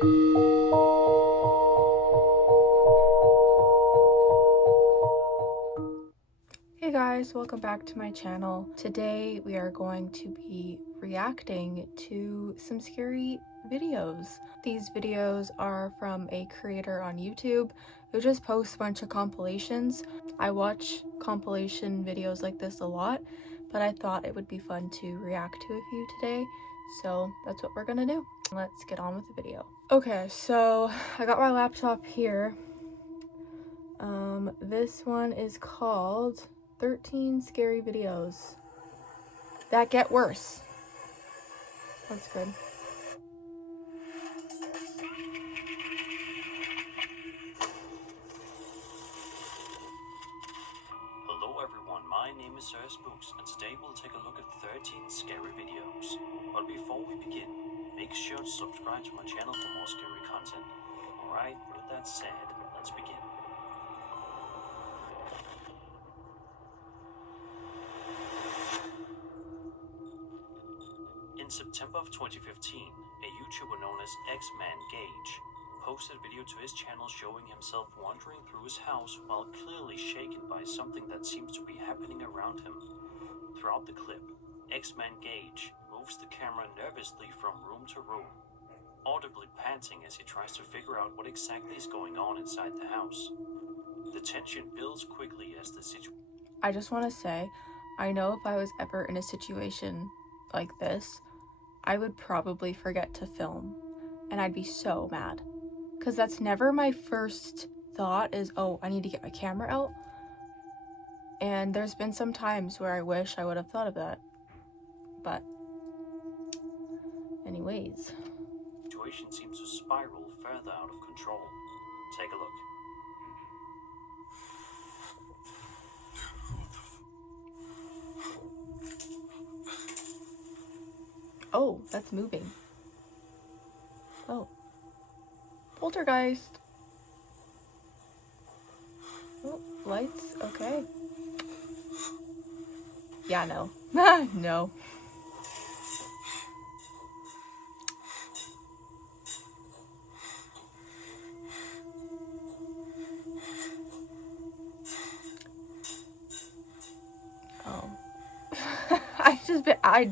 Hey guys, welcome back to my channel. Today we are going to be reacting to some scary videos. These videos are from a creator on YouTube who just posts a bunch of compilations. I watch compilation videos like this a lot, but I thought it would be fun to react to a few today, so that's what we're gonna do. Let's get on with the video. Okay, so I got my laptop here. This one is called 13 Scary Videos That Get Worse. That's good. Hello everyone, my name is Spooks, and today we'll take a look at 13 scary videos. But before we begin, make sure to subscribe to my channel for more scary content. Alright, with that said, let's begin. In September of 2015, a YouTuber known as X-Man Gage posted a video to his channel showing himself wandering through his house while clearly shaken by something that seems to be happening around him. Throughout the clip, X-Man Gage moves the camera nervously from room to room, audibly panting as he tries to figure out what exactly is going on inside the house. The tension builds quickly as the situation... I just want to say, I know if I was ever in a situation like this, I would probably forget to film, and I'd be so mad. Because that's never my first thought is, oh, I need to get my camera out. And there's been some times where I wish I would have thought of that. But anyways. The situation seems to spiral further out of control. Take a look. Oh, that's moving. Oh. Poltergeist. Oh, lights. Okay. Yeah, no. No. Oh.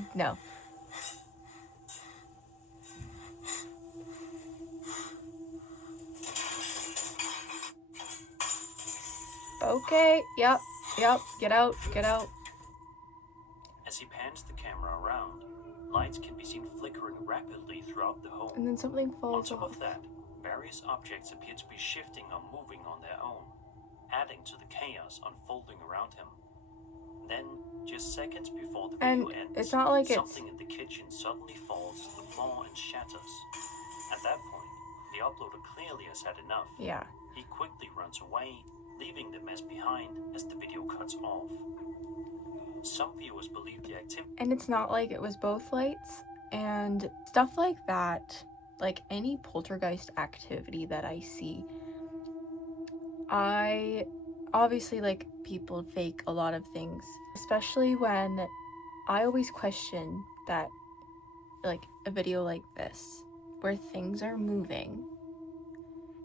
No. Okay, yep, get out. As he pans the camera around, lights can be seen flickering rapidly throughout the home. And then something On falls top off. of that, various objects appear to be shifting or moving on their own, adding to the chaos unfolding around him. Then, just seconds before the video ends, it's not like something in the kitchen suddenly falls to the floor and shatters. At that point, the uploader clearly has had enough. Yeah. He quickly runs away, leaving the mess behind as the video cuts off. Some viewers believe the activity... And it's not like it was both lights, and stuff like that, like any poltergeist activity that I see, obviously, like, people fake a lot of things, especially when I always question that, like, a video like this, where things are moving,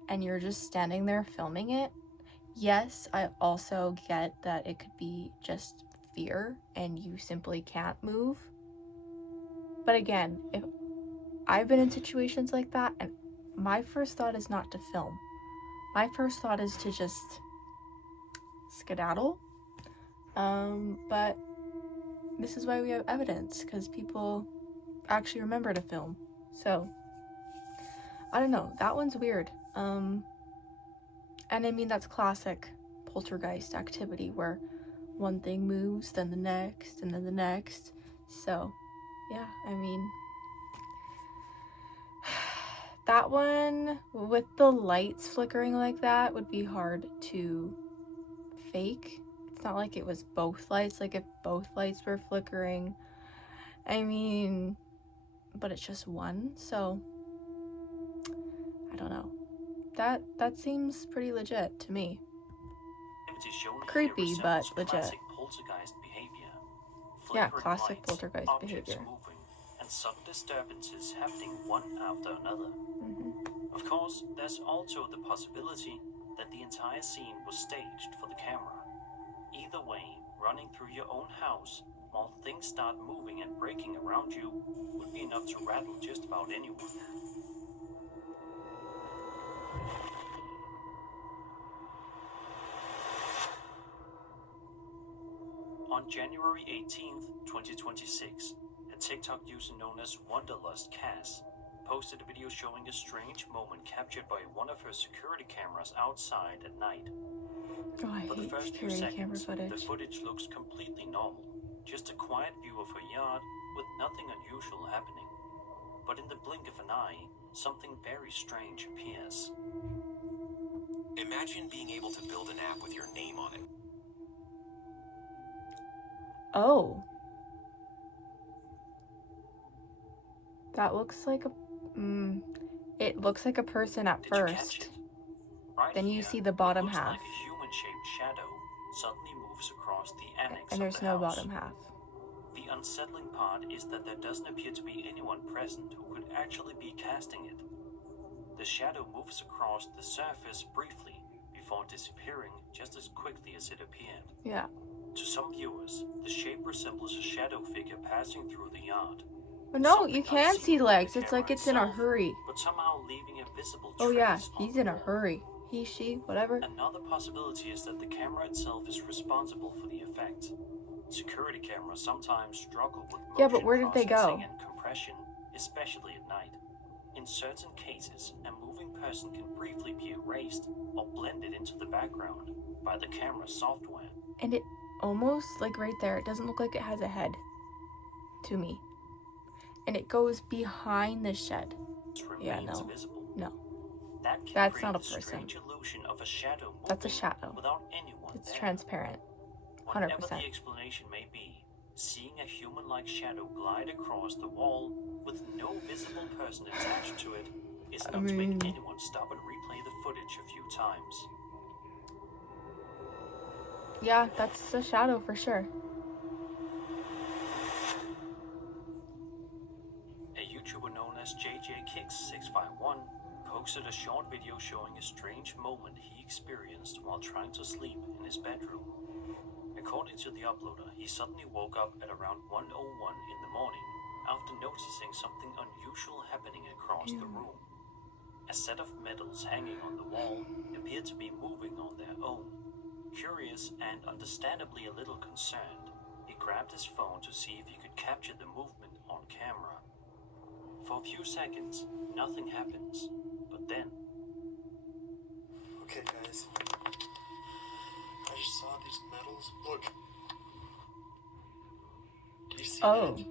and you're just standing there filming it. Yes, I also get that it could be just fear and you simply can't move. But again, if I've been in situations like that, and my first thought is not to film. My first thought is to just skedaddle. But this is why we have evidence, because people actually remember to film. So, I don't know, that one's weird. And I mean, that's classic poltergeist activity where one thing moves, then the next, and then the next. So, yeah, I mean, that one with the lights flickering like that would be hard to fake. It's not like it was both lights. Like, if both lights were flickering, I mean, but it's just one, so I don't know. That seems pretty legit to me. Creepy, but legit. Poltergeist behavior. Yeah, classic poltergeist behavior. Moving, and sudden disturbances happening one after another. course, there's also the possibility that the entire scene was staged for the camera. Either way, running through your own house while things start moving and breaking around you would be enough to rattle just about anyone. On January 18th, 2026, a TikTok user known as Wanderlust Cass posted a video showing a strange moment captured by one of her security cameras outside at night. Oh, I For the hate first few security camera seconds, the footage. footage looks completely normal, just a quiet view of her yard with nothing unusual happening. But in the blink of an eye, something very strange appears. Imagine being able to build an app with your name on it. Oh. That looks like a... It looks like a person at Did you catch first. it? Right Then you here, see the bottom looks half. like a human-shaped shadow suddenly moves across the annex And of there's the no house. bottom half. The unsettling part is that there doesn't appear to be anyone present who could actually be casting it. The shadow moves across the surface briefly before disappearing just as quickly as it appeared. Yeah. To some viewers, the shape resembles a shadow figure passing through the yard. But no, Something you can unseen see by the legs. It's like camera it's in a itself, hurry. but somehow leaving a visible Oh yeah, trace on he's the in a wall. hurry. He, she, whatever. Another possibility is that the camera itself is responsible for the effect. Security cameras sometimes struggle with Yeah, but motion where did they go? processing and compression, especially at night. In certain cases, a moving person can briefly be erased or blended into the background by the camera's software. And it almost, like right there, it doesn't look like it has a head to me. And it goes behind the shed. It Yeah, remains no. visible. No. That can That's create not a the person. strange illusion of a shadow moving That's a shadow. without anyone It's there. transparent. Whatever 100%. the explanation may be, seeing a human-like shadow glide across the wall with no visible person attached to it is enough to make anyone stop and replay the footage a few times. Yeah, that's a shadow for sure. A YouTuber known as JJKicks651 posted a short video showing a strange moment he experienced while trying to sleep in his bedroom. According to the uploader, he suddenly woke up at around 1:01 in the morning after noticing something unusual happening across the room. A set of medals hanging on the wall appeared to be moving on their own. Curious and understandably a little concerned, he grabbed his phone to see if he could capture the movement on camera. For a few seconds, nothing happens, but then... Okay, guys. I just saw these medals. Look. Do you see Oh. that?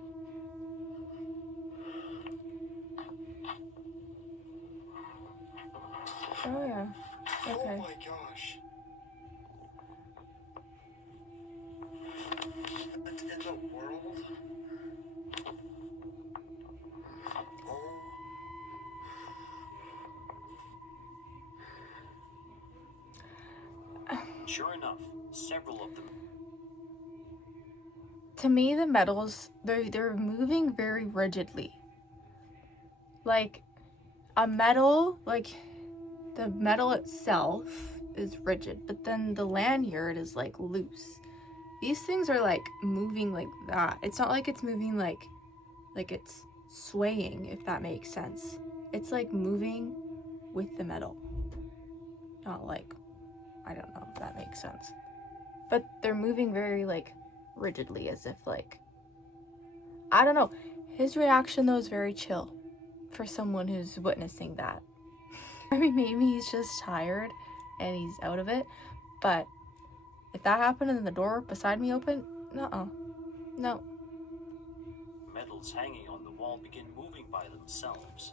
Oh yeah. Oh Okay. my gosh. What in the world? Oh. Sure enough, several of them... To me, the metals, they're moving very rigidly. Like, a metal, like, the metal itself is rigid, but then the lanyard is, like, loose. These things are, like, moving like that. It's not like it's moving like it's swaying, if that makes sense. It's, like, moving with the metal. Not like, I don't know if that makes sense. But they're moving very, like, rigidly, as if, like, I don't know. His reaction, though, is very chill for someone who's witnessing that. I mean, maybe he's just tired and he's out of it, but if that happened and the door beside me opened, no. Medals hanging on the wall begin moving by themselves.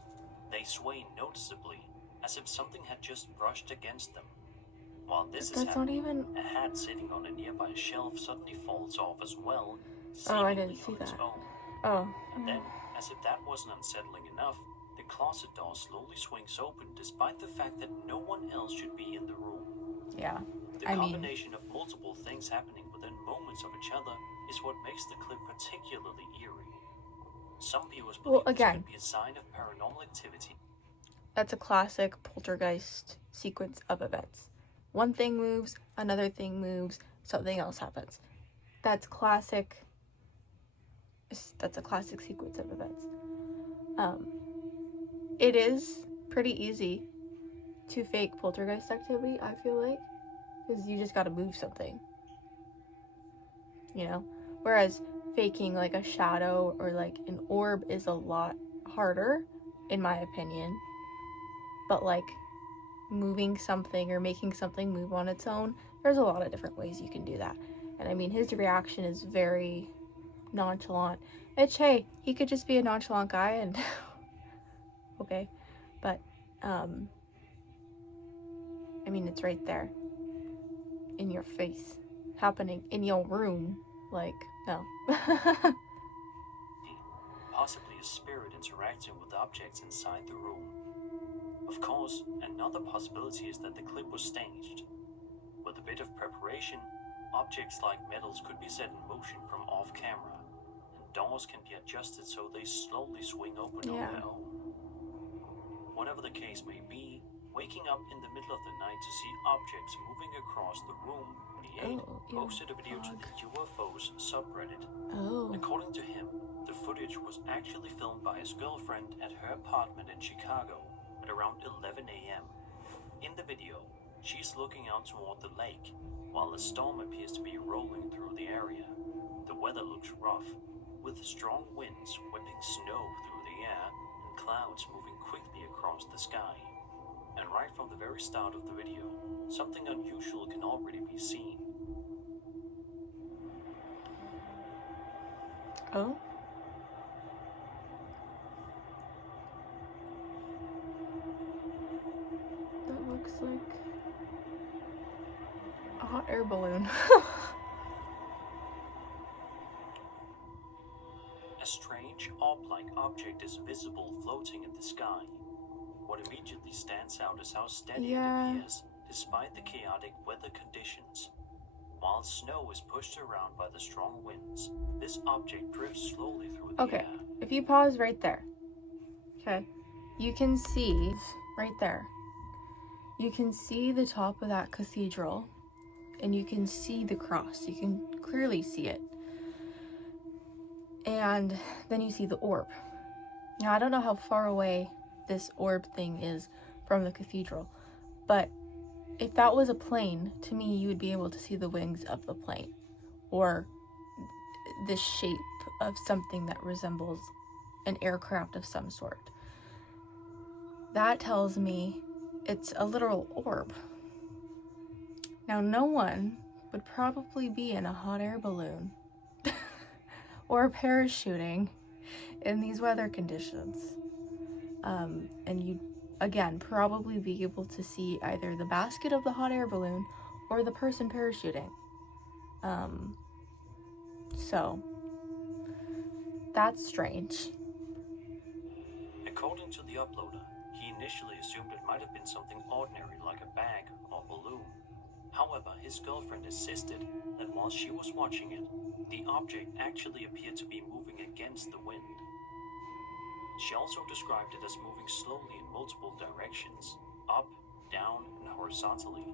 They sway noticeably, as if something had just brushed against them. While this is That's not happening, even... a hat sitting on a nearby shelf suddenly falls off as well, Oh, I didn't seemingly see on its that. own. Oh. And then, as if that wasn't unsettling enough, the closet door slowly swings open despite the fact that no one else should be in the room. Yeah. The I mean... combination of multiple things happening within moments of each other is what makes the clip particularly eerie. Some viewers believe Well, again... this could be a sign of paranormal activity. That's a classic poltergeist sequence of events. One thing moves, another thing moves, something else happens. That's a classic sequence of events. It is pretty easy to fake poltergeist activity, I feel like, because you just gotta move something, you know? Whereas faking like a shadow or like an orb is a lot harder, in my opinion. But like moving something or making something move on its own, there's a lot of different ways you can do that. And I mean, his reaction is very nonchalant, which, hey, he could just be a nonchalant guy and okay, but I mean, it's right there in your face, happening in your room, like, no. Possibly a spirit interacting with objects inside the room. Of course, another possibility is that the clip was staged. With a bit of preparation, objects like metals could be set in motion from off camera, and doors can be adjusted so they slowly swing open on their own. Whatever the case may be, waking up in the middle of the night to see objects moving across the room, posted a video to the UFOs subreddit. According to him, the footage was actually filmed by his girlfriend at her apartment in Chicago at around 11 a.m. In the video, she's looking out toward the lake, while a storm appears to be rolling through the area. The weather looks rough, with strong winds whipping snow through the air and clouds moving quickly across the sky. And right from the very start of the video, something unusual can already be seen. Oh? That looks like a hot air balloon. A strange orb-like object is visible floating in the sky. What immediately stands out is how steady it appears, despite the chaotic weather conditions. While snow is pushed around by the strong winds, this object drifts slowly through the air. If you pause right there, you can see, right there, you can see the top of that cathedral, and you can see the cross. You can clearly see it. And then you see the orb. Now, I don't know how far away this orb thing is from the cathedral, but if that was a plane, to me, you would be able to see the wings of the plane, or the shape of something that resembles an aircraft of some sort. That tells me it's a literal orb. Now, no one would probably be in a hot air balloon or parachuting in these weather conditions. And you'd, again, probably be able to see either the basket of the hot air balloon or the person parachuting. So, that's strange. According to the uploader, he initially assumed it might have been something ordinary like a bag or balloon. However, his girlfriend insisted that while she was watching it, the object actually appeared to be moving against the wind. She also described it as moving slowly in multiple directions, up, down, and horizontally,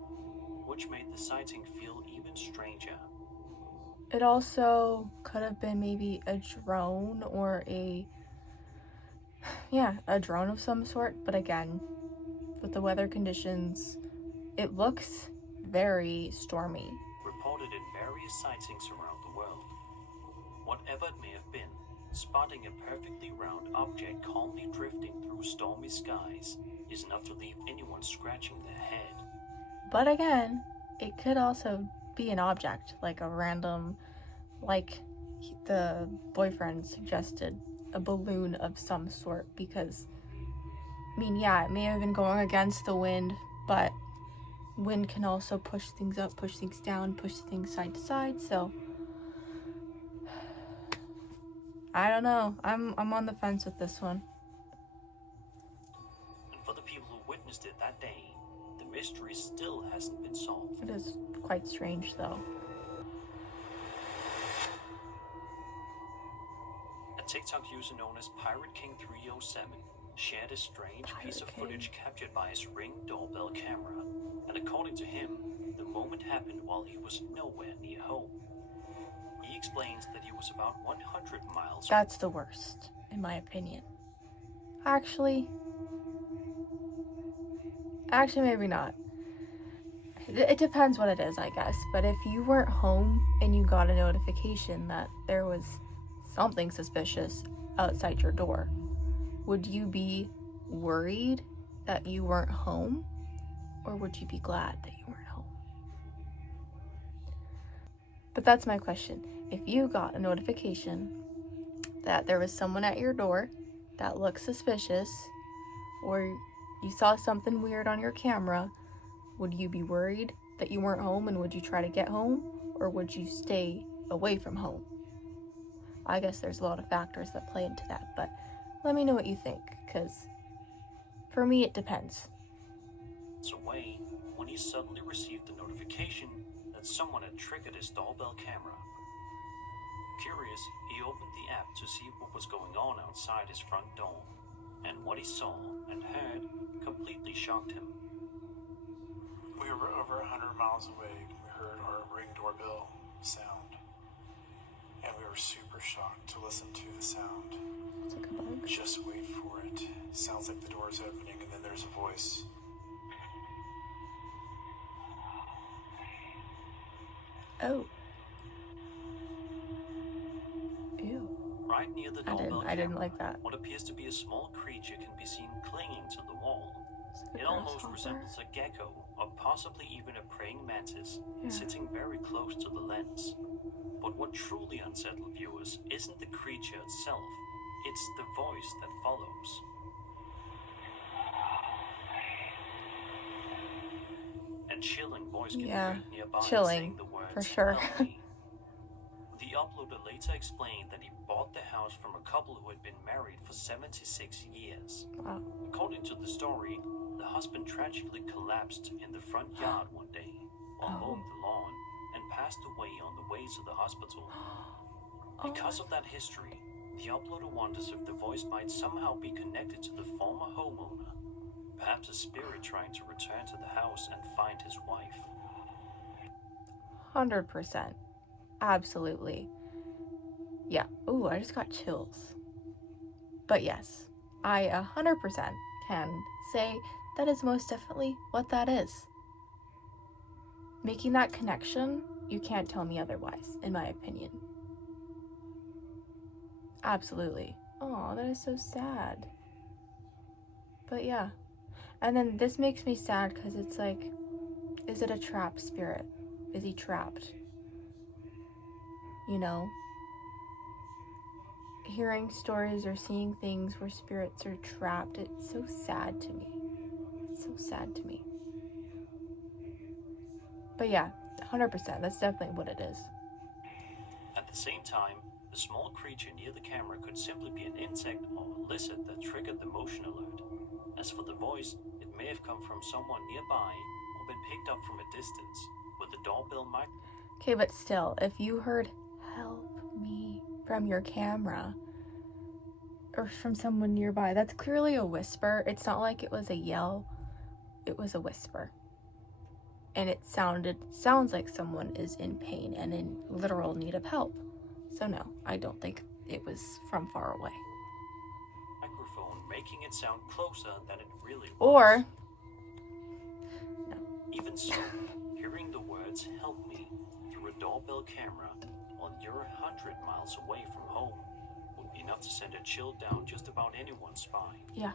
which made the sighting feel even stranger. It also could have been maybe a drone or a drone of some sort, but again, with the weather conditions, it looks very stormy. Reported in various sightings around the world. Whatever it may have been, spotting a perfectly round object calmly drifting through stormy skies is enough to leave anyone scratching their head. But again, it could also be an object, like a random, like the boyfriend suggested, a balloon of some sort, because, I mean, yeah, it may have been going against the wind, but wind can also push things up, push things down, push things side to side, so I don't know. I'm on the fence with this one. And for the people who witnessed it that day, the mystery still hasn't been solved. It is quite strange, though. A TikTok user known as Pirate King 307 shared a strange piece of Okay. footage captured by his Ring doorbell camera, and according to him, the moment happened while he was nowhere near home. He explains that he was about 100 miles. That's the worst, in my opinion. Actually, maybe not. It depends what it is, I guess. But if you weren't home and you got a notification that there was something suspicious outside your door, would you be worried that you weren't home? Or would you be glad that you weren't home? But that's my question. If you got a notification that there was someone at your door that looked suspicious, or you saw something weird on your camera, would you be worried that you weren't home and would you try to get home, or would you stay away from home? I guess there's a lot of factors that play into that, but let me know what you think, because for me it depends. Away when he suddenly received the notification that someone had triggered his doorbell camera. Curious, he opened the app to see what was going on outside his front door, and what he saw and heard completely shocked him. We were over 100 miles away when we heard our Ring doorbell sound. And we were super shocked to listen to the sound. It's like a bug. Just wait for it. Sounds like the door is opening and then there's a voice. Oh. Ew. Right near the doorbell I didn't camera, like that. what appears to be a small creature can be seen clinging to the wall. It's like It a almost grasshopper. resembles a gecko, or possibly even a praying mantis, Yeah. sitting very close to the lens. But what truly unsettled viewers isn't the creature itself, it's the voice that follows. A chilling voice can be Yeah, heard nearby chilling, saying the words, for sure. "Help me." The uploader later explained that he bought the house from a couple who had been married for 76 years. Wow. According to the story, the husband tragically collapsed in the front yard one day while Oh. mowing the lawn and passed away on the way to the hospital. Because of that history, the uploader wonders if the voice might somehow be connected to the former homeowner, perhaps a spirit trying to return to the house and find his wife. 100%. Absolutely. Yeah. Ooh, I just got chills. But yes, I 100% can say that is most definitely what that is. Making that connection, you can't tell me otherwise, in my opinion. Absolutely. Oh, that is so sad. But yeah. And then this makes me sad because it's like, is it a trapped spirit? Is he trapped? You know? Hearing stories or seeing things where spirits are trapped, it's so sad to me. It's so sad to me. But yeah, 100%, that's definitely what it is. At the same time, the small creature near the camera could simply be an insect or lizard that triggered the motion alert. As for the voice, it may have come from someone nearby or been picked up from a distance, with the doorbell mic. Okay, but still, if you heard "help me" from your camera or from someone nearby, that's clearly a whisper. It's not like it was a yell, it was a whisper. And it sounds like someone is in pain and in literal need of help. So no, I don't think it was from far away. Microphone, making it sound closer than it really was. Or, no. Even so, hearing the words "help me" through a doorbell camera while you're 100 miles away from home would be enough to send a chill down just about anyone's spine. Yeah.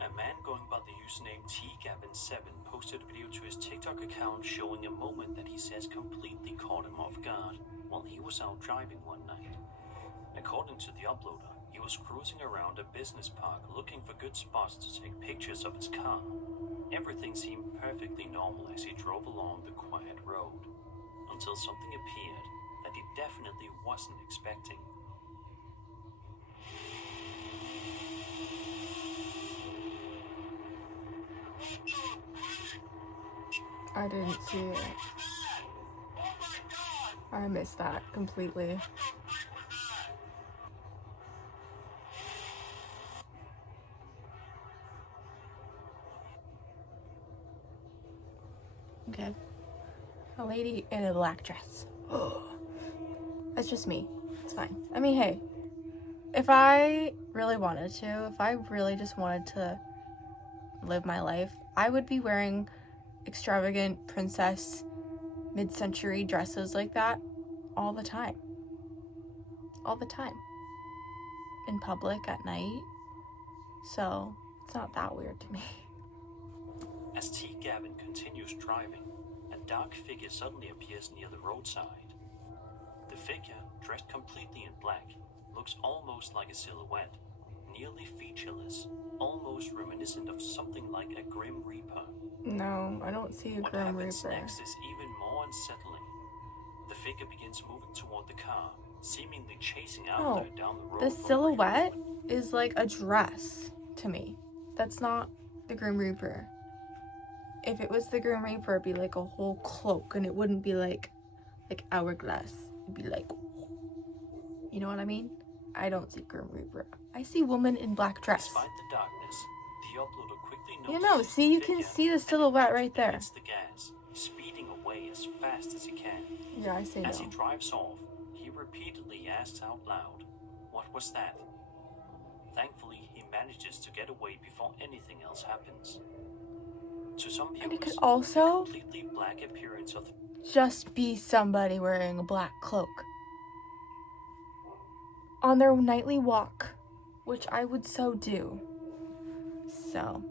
A man going by the username TGavin7 posted a video to his TikTok account showing a moment that he says completely caught him off guard while he was out driving one night. According to the uploader, he was cruising around a business park looking for good spots to take pictures of his car. Everything seemed perfectly normal as he drove along the quiet road, until something appeared that he definitely wasn't expecting. I didn't see it. I missed that completely. Okay. A lady in a black dress. That's just me. It's fine. I mean, hey, if I really wanted to, if I really just wanted to live my life, I would be wearing extravagant princess mid-century dresses like that all the time. All the time. In public at night. So, it's not that weird to me. As T. Gavin continues driving, a dark figure suddenly appears near the roadside. The figure, dressed completely in black, looks almost like a silhouette, nearly featureless, almost reminiscent of something like a Grim Reaper. No, I don't see a What Grim happens Reaper. next is even more unsettling. The figure begins moving toward the car, seemingly chasing after her down the road. The silhouette is like a dress to me. That's not the Grim Reaper. If it was the Grim Reaper, it'd be like a whole cloak, and it wouldn't be like hourglass. It'd be like, you know what I mean? I don't see Grim Reaper. I see woman in black dress. Despite the darkness, the uploader quickly You notices know, see, you the can figure see the silhouette and right there. hits the gas, speeding away as fast as he can. Yeah, I say As no. he drives off, he repeatedly asks out loud, "What was that?" Thankfully, he manages to get away before anything else happens. To some And viewers, it could the also completely black appearance of just be somebody wearing a black cloak on their nightly walk, which I would so do. So,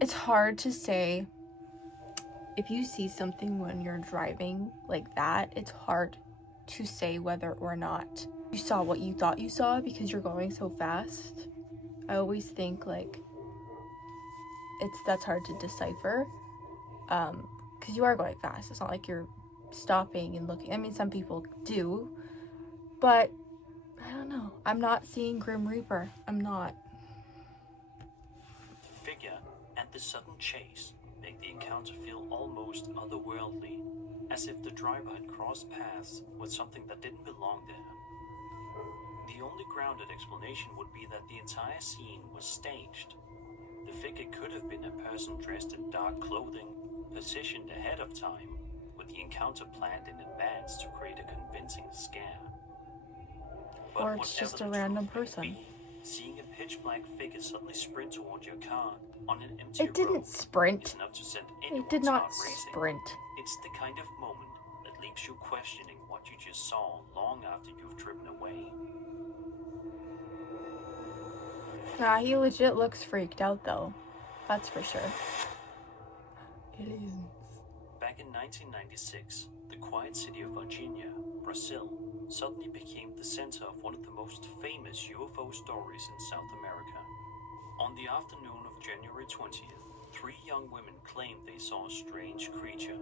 it's hard to say if you see something when you're driving like that. It's hard to say whether or not you saw what you thought you saw because you're going so fast. I always think like that's hard to decipher, because you are going fast. It's not like you're stopping and looking. I mean, some people do, but I don't know. I'm not seeing Grim Reaper. I'm not. the figure and the sudden chase make the encounter feel almost otherworldly, as if the driver had crossed paths with something that didn't belong there. The only grounded explanation would be that the entire scene was staged. The figure could have been a person dressed in dark clothing, positioned ahead of time, with the encounter planned in advance to create a convincing scare. But Or it's just whatever a the random truth may person. be, seeing a pitch-black figure suddenly sprint toward your car on an empty It didn't road sprint. is enough to send anyone It did to not start racing. sprint. It's the kind of moment that leaves you questioning what you just saw long after you've driven away. Nah, he legit looks freaked out though. That's for sure. It is. Back in 1996, the quiet city of Virginia, Brazil, suddenly became the center of one of the most famous UFO stories in South America. On the afternoon of January 20th, 3 young women claimed they saw a strange creature.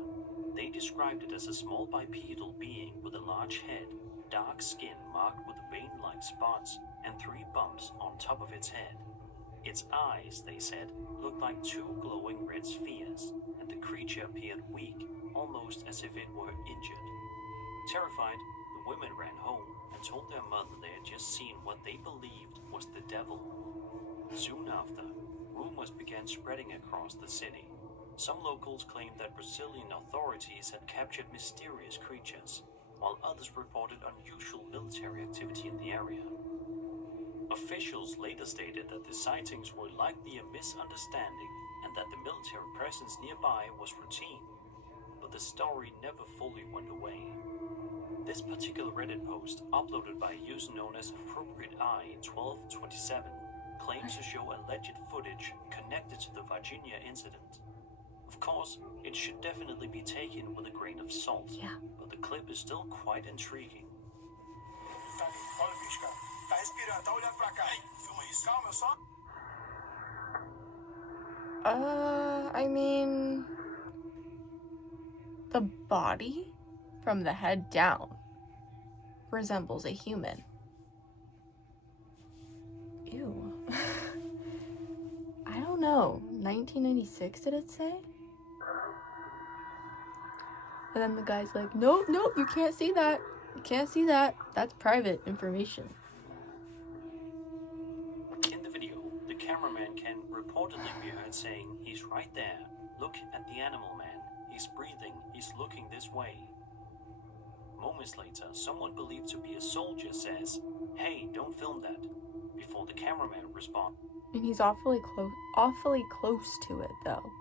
They described it as a small bipedal being with a large head, dark skin marked with vein-like spots, and 3 bumps on top of its head. Its eyes, they said, looked like 2 glowing red spheres, and the creature appeared weak, almost as if it were injured. Terrified, the women ran home and told their mother they had just seen what they believed was the devil. Soon after, rumors began spreading across the city. Some locals claimed that Brazilian authorities had captured mysterious creatures, while others reported unusual military activity in the area. Officials later stated that the sightings were likely a misunderstanding and that the military presence nearby was routine, but the story never fully went away. This particular Reddit post, uploaded by a user known as Appropriate Eye 1227, claims to show alleged footage connected to the Virginia incident. Of course, it should definitely be taken with a grain of salt, Yeah. but the clip is still quite intriguing. Tá respirando, tá olhando pra cá. Ei, filma isso. Calma, eu só... I mean, the body from the head down resembles a human. Ew. I don't know. 1996, did it say? And then the guy's like, no, you can't see that. You can't see that. That's private information. In the video, the cameraman can reportedly be heard saying, "He's right there. Look at the animal man. He's breathing. He's looking this way." Moments later, someone believed to be a soldier says, "Hey, don't film that," before the cameraman responds. And he's awfully close to it, though.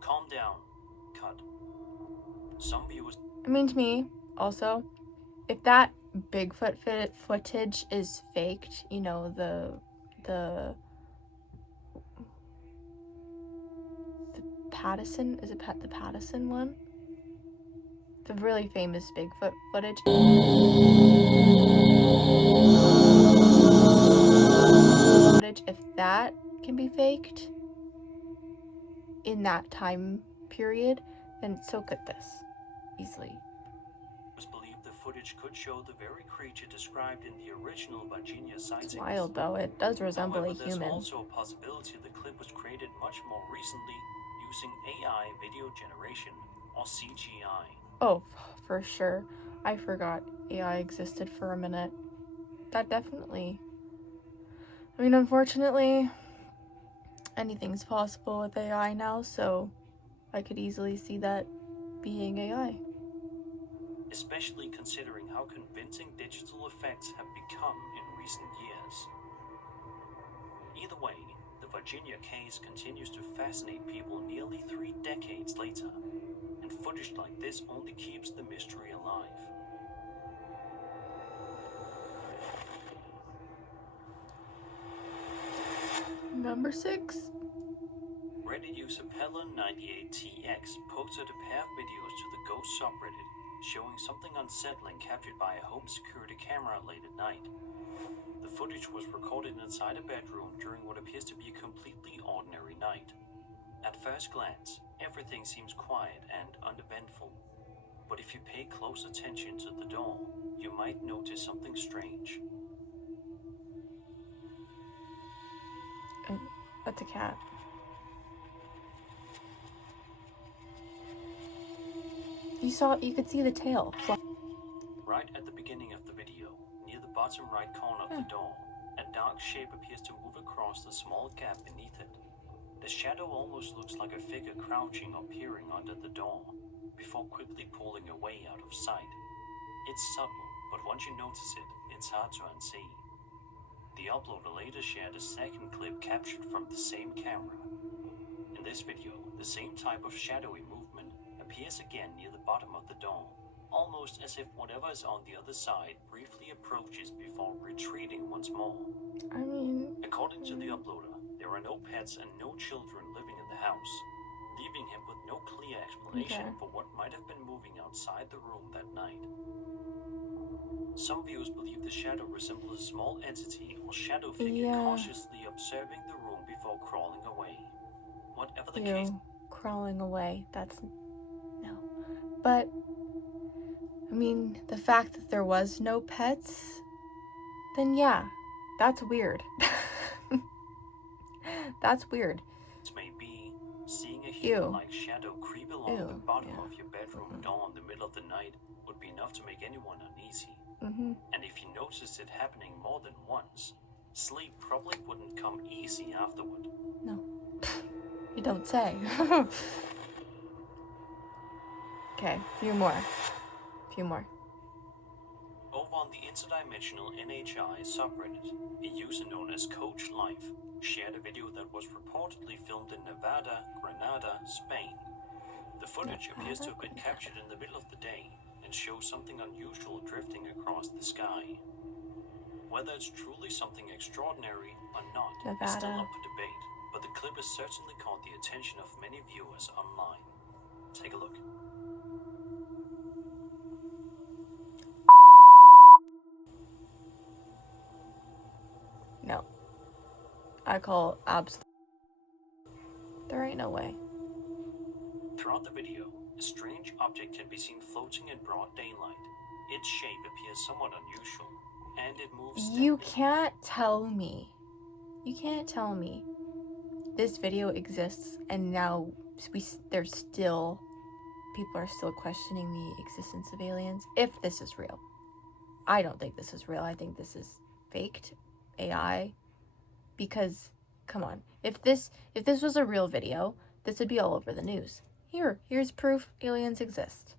"Calm down." Cut. Some viewers. I mean, to me, also, if that Bigfoot footage is faked, you know, the Pattison, is it the Pattison one? The really famous Bigfoot footage. If that can be faked in that time period, then so could this easily. Believe the footage could show the very creature described in the original Virginia sightings. It's wild, though. It does resemble a human. There's also a possibility the clip was created much more recently using AI video generation, or CGI. Oh, for sure. I forgot AI existed for a minute. That definitely... I mean, unfortunately, anything's possible with AI now, so I could easily see that being AI. Especially considering how convincing digital effects have become in recent years. Either way, the Virginia case continues to fascinate people nearly 3 decades later, and footage like this only keeps the mystery alive. Number 6. Reddit user Pella98TX posted a pair of videos to the Ghost subreddit showing something unsettling captured by a home security camera late at night. The footage was recorded inside a bedroom during what appears to be a completely ordinary night. At first glance, everything seems quiet and uneventful, but if you pay close attention to the door, you might notice something strange. That's a cat. You could see the tail. Right at the beginning of the video, near the bottom right corner of the door, a dark shape appears to move across the small gap beneath it. The shadow almost looks like a figure crouching or peering under the door, before quickly pulling away out of sight. It's subtle, but once you notice it, it's hard to unsee. The uploader later shared a second clip captured from the same camera. In this video, the same type of shadowy movement appears again near the bottom of the door, almost as if whatever is on the other side briefly approaches before retreating once more. I mean... According to the uploader, there are no pets and no children living in the house, leaving him with no clear explanation for what might have been moving outside the room that night. Some viewers believe the shadow resembles a small entity or shadow figure cautiously observing the room before crawling away. Whatever the case... Crawling away, that's... no. But, I mean, the fact that there was no pets, then yeah, that's weird. That's weird. It may be seeing a human-like shadow creep along the bottom of your bedroom door in the middle of the night would be enough to make anyone uneasy. And if you notice it happening more than once, sleep probably wouldn't come easy afterward. No. You don't say. Okay, few more. Over on the interdimensional NHI subreddit, a user known as Coach Life shared a video that was reportedly filmed in Nevada, Granada, Spain. The footage appears to have been captured in the middle of the day and shows something unusual drifting across the sky. Whether it's truly something extraordinary or not is still up for debate, but the clip has certainly caught the attention of many viewers online. Take a look. No. I call absolute. There ain't no way. Throughout the video, a strange object can be seen floating in broad daylight. Its shape appears somewhat unusual, and it moves steadily. You can't tell me this video exists and now they're still people are still questioning the existence of aliens, if this is real. I don't think this is real. I think this is faked AI. Because, come on, if this was a real video, this would be all over the news. Here's proof aliens exist.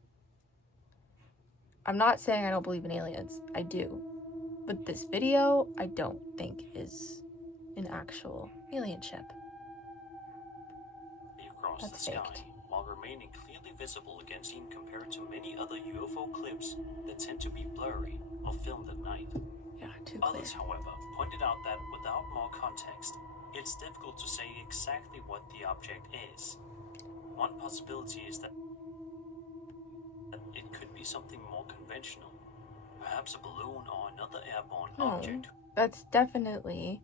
I'm not saying I don't believe in aliens. I do. But this video, I don't think is an actual alien ship. Across That's the sky, faked. while remaining clearly visible against seen compared to many other UFO clips that tend to be blurry or filmed at night. Yeah, too clear. Others, however, pointed out that without more context, it's difficult to say exactly what the object is. One possibility is that it could be something more conventional, perhaps a balloon or another airborne object. That's definitely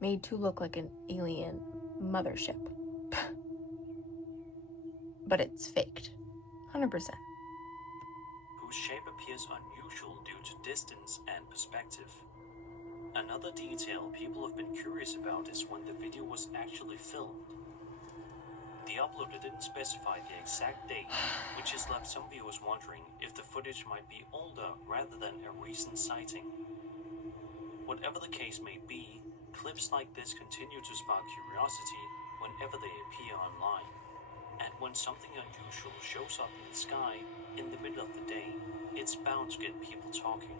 made to look like an alien mothership. But it's faked. 100%. Whose shape appears unusual due to distance and perspective. Another detail people have been curious about is when the video was actually filmed. The uploader didn't specify the exact date, which has left some viewers wondering if the footage might be older rather than a recent sighting. Whatever the case may be, clips like this continue to spark curiosity whenever they appear online. And when something unusual shows up in the sky in the middle of the day, it's bound to get people talking.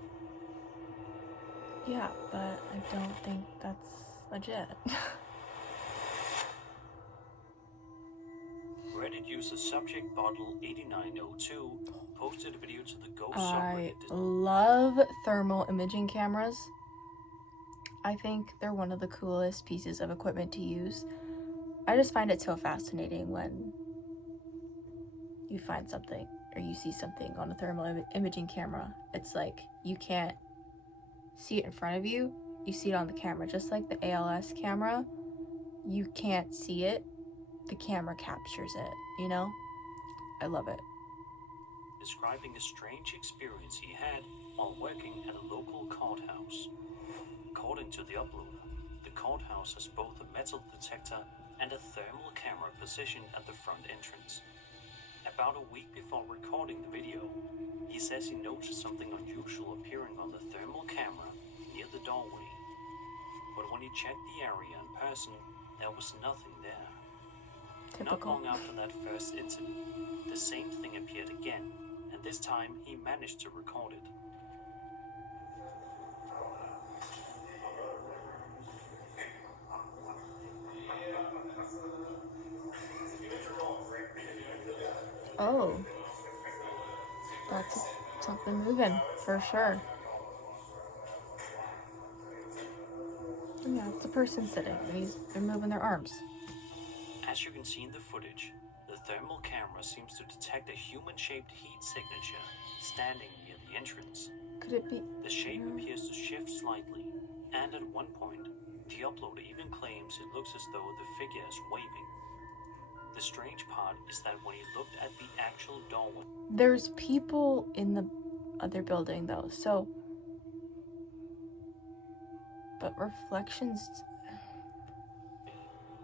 Yeah, but I don't think that's legit. Reddit user subject bottle 8902 posted a video to the Ghost I subreddit. love thermal imaging cameras. I think they're one of the coolest pieces of equipment to use. I just find it so fascinating when you find something or you see something on a thermal imaging camera. It's like you can't see it in front of you, you see it on the camera. Just like the ALS camera, you can't see it, the camera captures it, you know? I love it. Describing a strange experience he had while working at a local courthouse. According to the uploader, the courthouse has both a metal detector and a thermal camera positioned at the front entrance. About a week before recording the video, he says he noticed something unusual appearing on the thermal camera near the doorway. But when he checked the area in person, there was nothing there. Not Typical. long after that first incident, the same thing appeared again, and this time he managed to record it. Oh. That's something moving, for sure. Yeah, it's a person sitting, and they're moving their arms. As you can see in the footage, the thermal camera seems to detect a human-shaped heat signature standing near the entrance. Could it be? The shape appears to shift slightly, and at one point, the uploader even claims it looks as though the figure is waving. The strange part is that when he looked at the actual doorway, There's people in the other building, though, so... But reflections...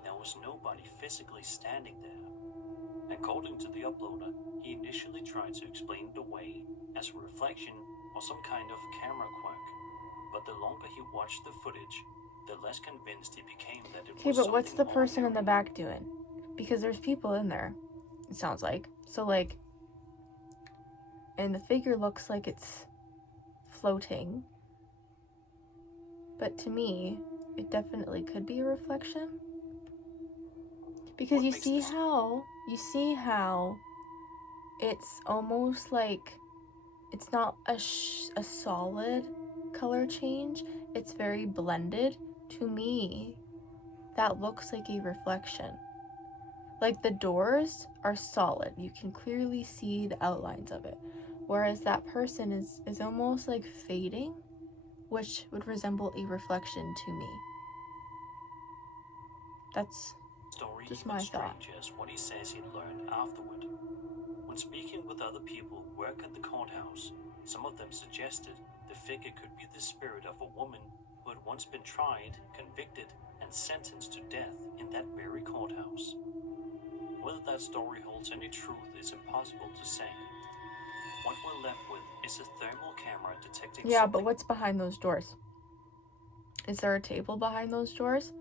there was nobody physically standing there. According to the uploader, he initially tried to explain it away as a reflection or some kind of camera quirk, but the longer he watched the footage, the less convinced he became that it Okay, was but what's the something person in the ordinary. back doing? Because there's people in there, it sounds like. So, like... And the figure looks like it's floating. But to me, it definitely could be a reflection. Because What you makes see this- how it's almost like it's not a solid color change. It's very blended. To me, that looks like a reflection. Like the doors are solid. You can clearly see the outlines of it. Whereas that person is almost like fading, which would resemble a reflection to me. That's Story just even my thought. stranger is what he says he learned afterward. When speaking with other people who work at the courthouse, some of them suggested the figure could be the spirit of a woman who had once been tried, convicted, and sentenced to death in that very courthouse. whether that story holds any truth is impossible to say. What we're left with is a thermal camera detecting Yeah, something. but what's behind those doors? Is there a table behind those doors?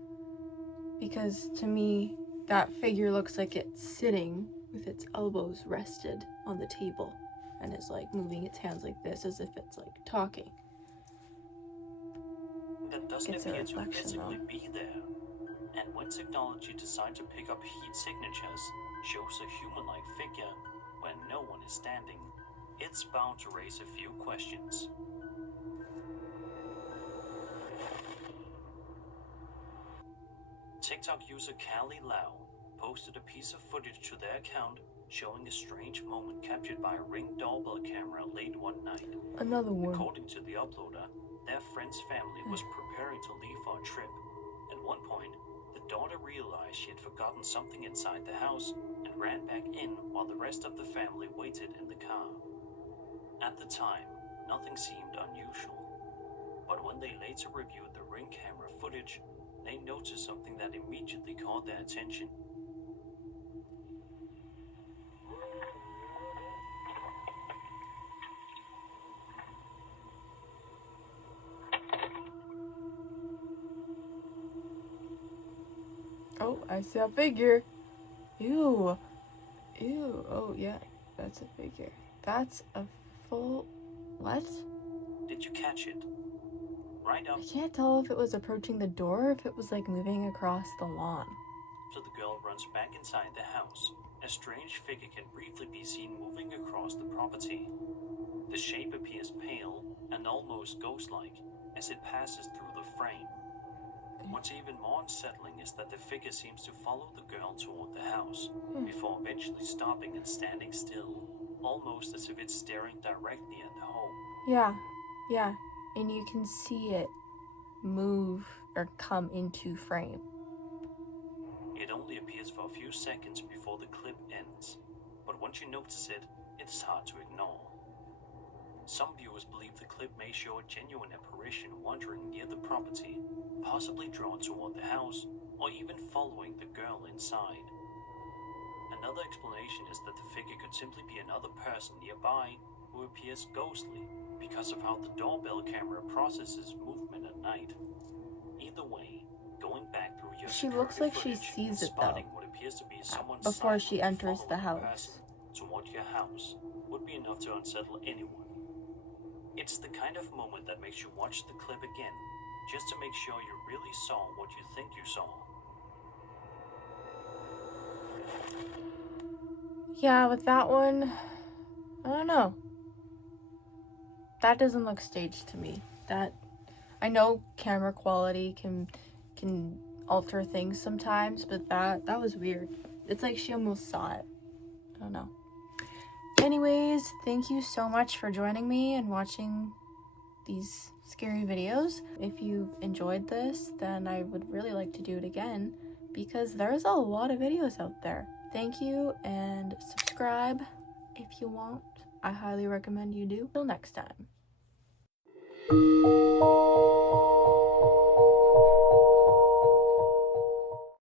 Because to me, that figure looks like it's sitting with its elbows rested on the table and is like moving its hands like this as if it's like talking. That doesn't It's a appear to reflection, physically though. be there. And when technology designed to pick up heat signatures shows a human-like figure where no one is standing, it's bound to raise a few questions. TikTok user Callie Lau posted a piece of footage to their account showing a strange moment captured by a Ring doorbell camera late one night. Another one. According to the uploader, their friend's family was preparing to leave for a trip. At one point, the daughter realized she had forgotten something inside the house and ran back in while the rest of the family waited in the car. At the time, nothing seemed unusual, but when they later reviewed the Ring camera footage, they noticed something that immediately caught their attention. Oh, I see a figure. Ew. Ew. Oh, yeah. That's a figure. That's a full... What? Did you catch it? Right up I can't tell if it was approaching the door or if it was like moving across the lawn. after the girl runs back inside the house, a strange figure can briefly be seen moving across the property. The shape appears pale and almost ghost-like as it passes through the frame. What's even more unsettling is that the figure seems to follow the girl toward the house, before eventually stopping and standing still, almost as if it's staring directly at the home. Yeah. And you can see it move or come into frame. It only appears for a few seconds before the clip ends, but once you notice it, it's hard to ignore. Some viewers believe the clip may show a genuine apparition wandering near the property, possibly drawn toward the house, or even following the girl inside. Another explanation is that the figure could simply be another person nearby who appears ghostly because of how the doorbell camera processes movement at night. Either way, going back through your She looks security like she footage sees and it, though, spotting what appears to be someone before she silently enters the following a house. person toward your house would be enough to unsettle anyone. It's the kind of moment that makes you watch the clip again, just to make sure you really saw what you think you saw. Yeah, with that one, I don't know. That doesn't look staged to me. That, I know camera quality can alter things sometimes, but that was weird. It's like she almost saw it. I don't know. Anyways, thank you so much for joining me and watching these scary videos. If you enjoyed this, then I would really like to do it again because there's a lot of videos out there. Thank you, and subscribe if you want. I highly recommend you do. Till next time.